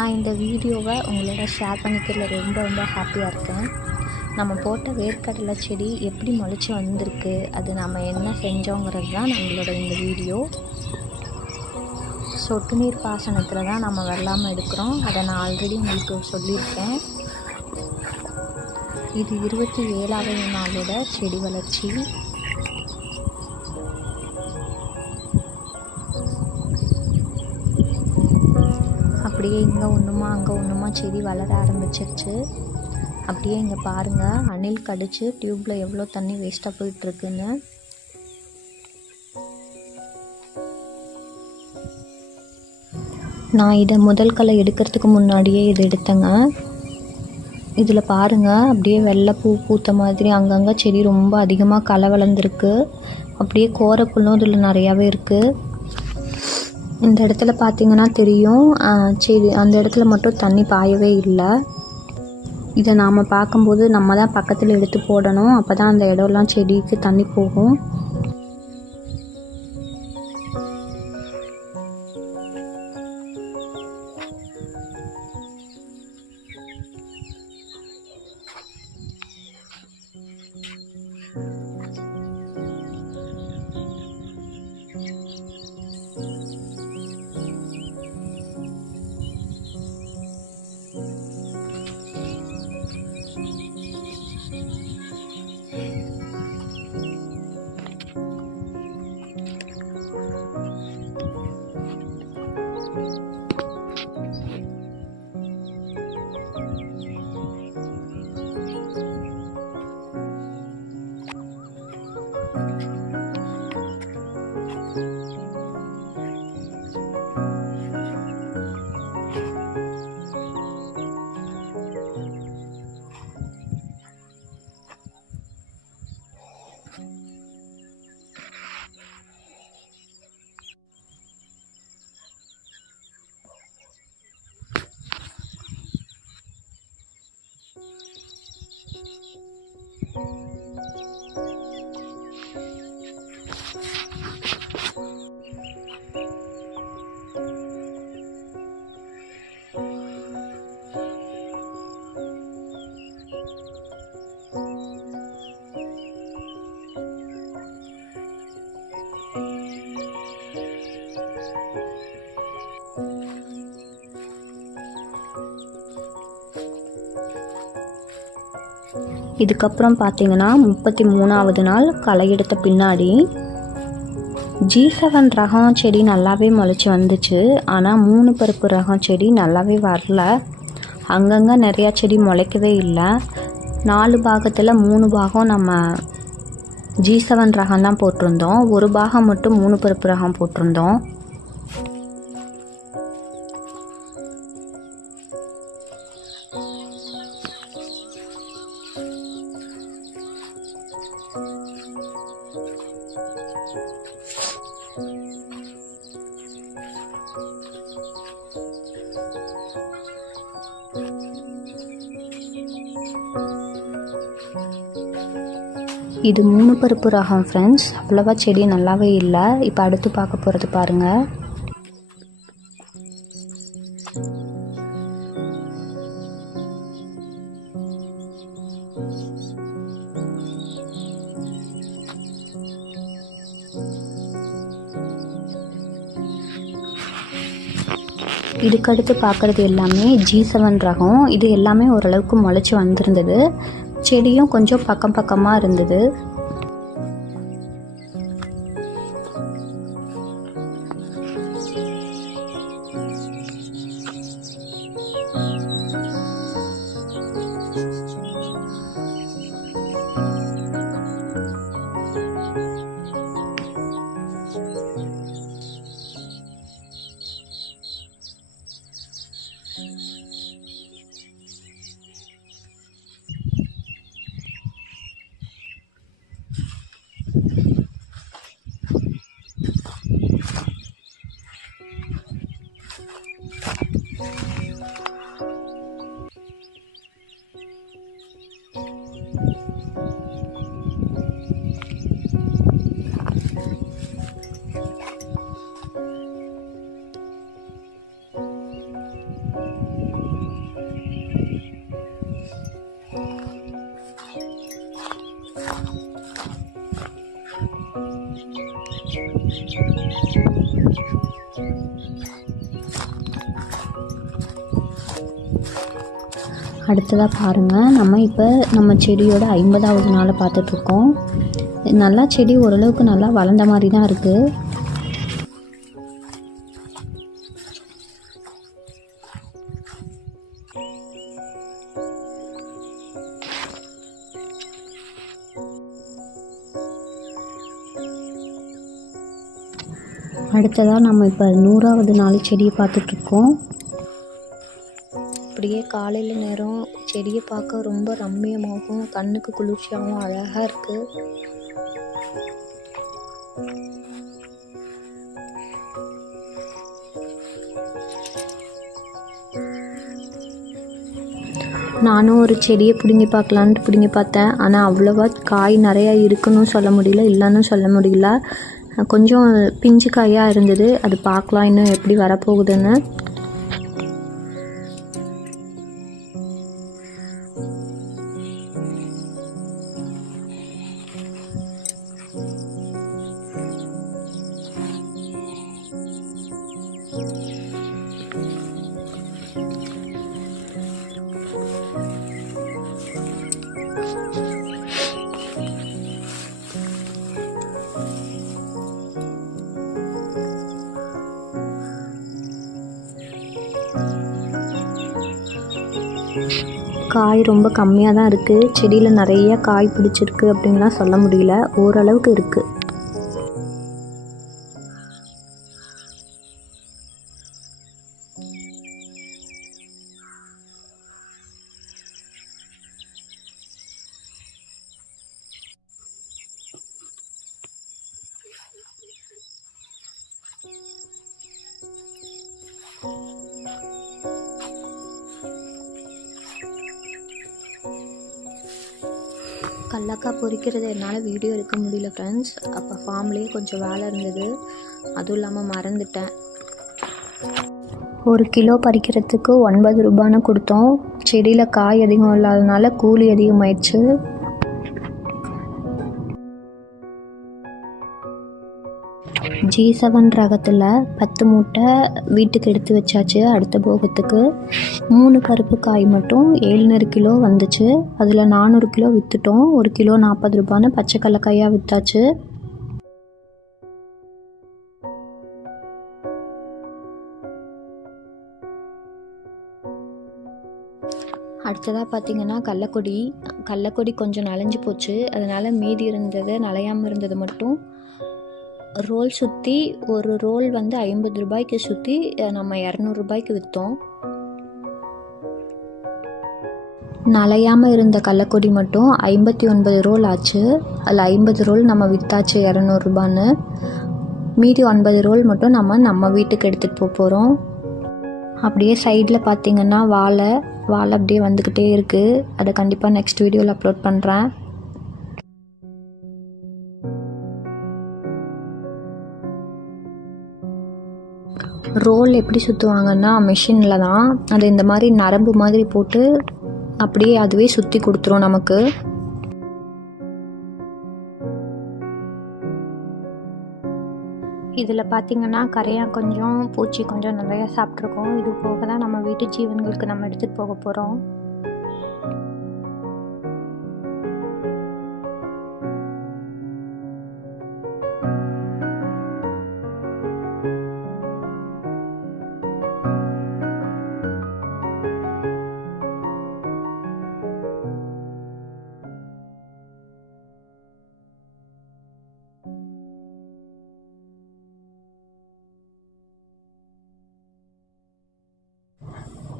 நான் இந்த வீடியோவை உங்களோட ஷேர் பண்ணிக்கிறதுல ரொம்ப ரொம்ப ஹாப்பியாக இருக்கேன். நம்ம போட்ட வேர்க்கடலை செடி எப்படி முளைச்சி வந்திருக்கு, அது நம்ம என்ன செஞ்சோங்கிறது தான் நம்மளோட இந்த வீடியோ. சொட்டு நீர் பாசனத்தில் தான் நம்ம வெள்ளாமை எடுக்கிறோம். அதை நான் ஆல்ரெடி உங்களுக்கு சொல்லியிருக்கேன். இது 27வது நாளோட செடி வளர்ச்சி. அப்படியே இங்கே ஒன்றுமா அங்கே ஒன்றுமா செடி வளர ஆரம்பிச்சிருச்சு. அப்படியே இங்கே பாருங்கள், அணில் கடிச்சு டியூப்பில் எவ்வளோ தண்ணி வேஸ்ட்டாக போயிட்டுருக்குன்னு. நான் இதை முதல் களை எடுக்கிறதுக்கு முன்னாடியே இதை எடுத்தேங்க. இதில் பாருங்கள், அப்படியே வெள்ளை பூ பூத்த மாதிரி அங்கங்கே செடி ரொம்ப அதிகமாக களை வளர்ந்துருக்கு. அப்படியே கோரப்புல்லும் இதில் நிறையாவே இருக்குது. இந்த இடத்துல பார்த்தீங்கன்னா தெரியும், செடி அந்த இடத்துல மட்டும் தண்ணி பாயவே இல்லை. இதை நாம் பார்க்கும்போது நம்ம தான் பக்கத்தில் எடுத்து போடணும், அப்போ தான் அந்த இடம்லாம் செடிக்கு தண்ணி போகும். இதுக்கப்புறம் பார்த்தீங்கன்னா 33வது நாள் களை எடுத்த பின்னாடி G7 ரகம் செடி நல்லாவே முளைச்சி வந்துச்சு. ஆனால் 3 பருப்பு ரகம் செடி நல்லாவே வரல. அங்கங்கே நிறையா செடி முளைக்கவே இல்லை. 4 பாகத்தில் 3 பாகம் நம்ம G7 ரகம் தான் போட்டிருந்தோம். ஒரு பாகம் மட்டும் 3 பருப்பு ரகம் போட்டிருந்தோம். இது 3 பருப்பு ரகம் ஃப்ரெண்ட்ஸ். அவ்வளோவா செடி நல்லாவே இல்லை. இப்போ அடுத்து பார்க்க போகிறது பாருங்கள். இதுக்கடுத்து பார்க்குறது எல்லாமே G7 ரகம். இது எல்லாமே ஓரளவுக்கு முளைச்சி வந்திருந்தது. செடியும் கொஞ்சம் பக்கம் பக்கமாக இருந்தது. அடுத்ததாக பாருங்கள், நம்ம செடியோட 50வது நாளை பார்த்துட்ருக்கோம். நல்லா செடி ஓரளவுக்கு நல்லா வளர்ந்த மாதிரி தான் இருக்குது. அடுத்ததாக நம்ம இப்போ 100வது நாள் செடியை பார்த்துட்ருக்கோம். அப்படியே காலையில் நேரம் செடியை பார்க்க ரொம்ப ரம்மியமாகவும் கண்ணுக்கு குளிர்ச்சியாகவும் அழகாக இருக்குது. நானும் ஒரு செடியை பிடுங்கி பார்க்கலான்ட்டு பிடுங்கி பார்த்தேன். ஆனால் அவ்வளோவா காய் நிறையா இருக்குன்னு சொல்ல முடியல, இல்லைன்னு சொல்ல முடியல. கொஞ்சம் பிஞ்சு காயாக இருந்தது. அது பார்க்கலாம் இன்னும் எப்படி வரப்போகுதுன்னு. காய் ரொம்ப கம்மியாக தான் இருக்குது. செடியில் நிறைய காய் பிடிச்சிருக்கு அப்படின்லாம் சொல்ல முடியல, ஓரளவுக்கு இருக்குது. கடலக்காய் பொரிக்கிறது என்னால் வீடியோ எடுக்க முடியல ஃப்ரெண்ட்ஸ். அப்போ ஃபார்ம்லேயே கொஞ்சம் வேலை இருந்தது, அதுவும் இல்லாமல் மறந்துட்டேன். 1 கிலோ பறிக்கிறதுக்கு 9 ரூபான்னு கொடுத்தோம். செடியில் காய் அதிகம் இல்லாததுனால கூலி அதிகமாயிடுச்சு. G7 ரகத்தில் 10 மூட்டை வீட்டுக்கு எடுத்து வச்சாச்சு. அடுத்த போகத்துக்கு 3 கருப்பு காய் மட்டும் 700 கிலோ வந்துச்சு. அதில் 400 கிலோ விற்றுட்டோம். 1 கிலோ 40 ரூபான்னு பச்சை கடலக்காயாக விற்றாச்சு. அடுத்ததாக பார்த்திங்கன்னா கடலக்கொடி கொஞ்சம் நனைஞ்சு போச்சு. அதனால் மீதி இருந்தது, நனையாமல் இருந்தது மட்டும் ரோல் சுற்றி, ஒரு ரோல் வந்து 50 ரூபாய்க்கு சுற்றி நம்ம 200 ரூபாய்க்கு விற்றோம். நனையாமல் இருந்த கடலக்கொடி மட்டும் 59 ரோல் ஆச்சு. அதில் 50 ரோல் நம்ம விற்றாச்சு 200 ரூபான்னு. மீதி 9 ரோல் மட்டும் நம்ம வீட்டுக்கு எடுத்துகிட்டு போகிறோம். அப்படியே சைடில் பார்த்திங்கன்னா வாழை அப்படியே வந்துக்கிட்டே இருக்குது. அதை கண்டிப்பாக நெக்ஸ்ட் வீடியோவில் அப்லோட் பண்ணுறேன். ரோல் எப்படி சுற்றுவாங்கன்னா மிஷினில் தான். அது இந்த மாதிரி நரம்பு மாதிரி போட்டு அப்படியே அதுவே சுற்றி கொடுத்துரும் நமக்கு. இதில் பார்த்திங்கன்னா கரையான் கொஞ்சம், பூச்சி கொஞ்சம் நிறையா சாப்பிட்ருக்கோம். இது போக தான் நம்ம வீட்டு ஜீவன்களுக்கு நம்ம எடுத்துகிட்டு போக போகிறோம்.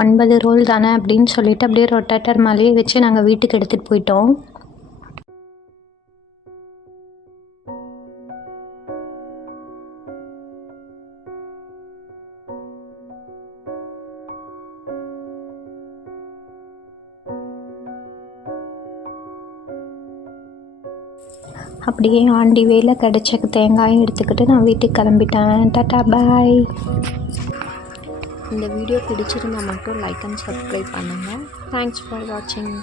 ஒன்பது ரோல் தானே அப்படின்னு சொல்லிட்டு அப்படியே ரொட்டேட்டர் மேலேயே வச்சு நாங்கள் வீட்டுக்கு எடுத்துகிட்டு போயிட்டோம். அப்படியே ஆண்டி வேலை கிடச்ச தேங்காயும் எடுத்துக்கிட்டு நான் வீட்டுக்கு கிளம்பிட்டேன். டாட்டா பாய். இந்த வீடியோ பிடிச்சிருந்தால் மட்டும் லைக் அண்ட் சப்ஸ்கிரைப் பண்ணுங்கள். தேங்க்ஸ் ஃபார் வாட்சிங்.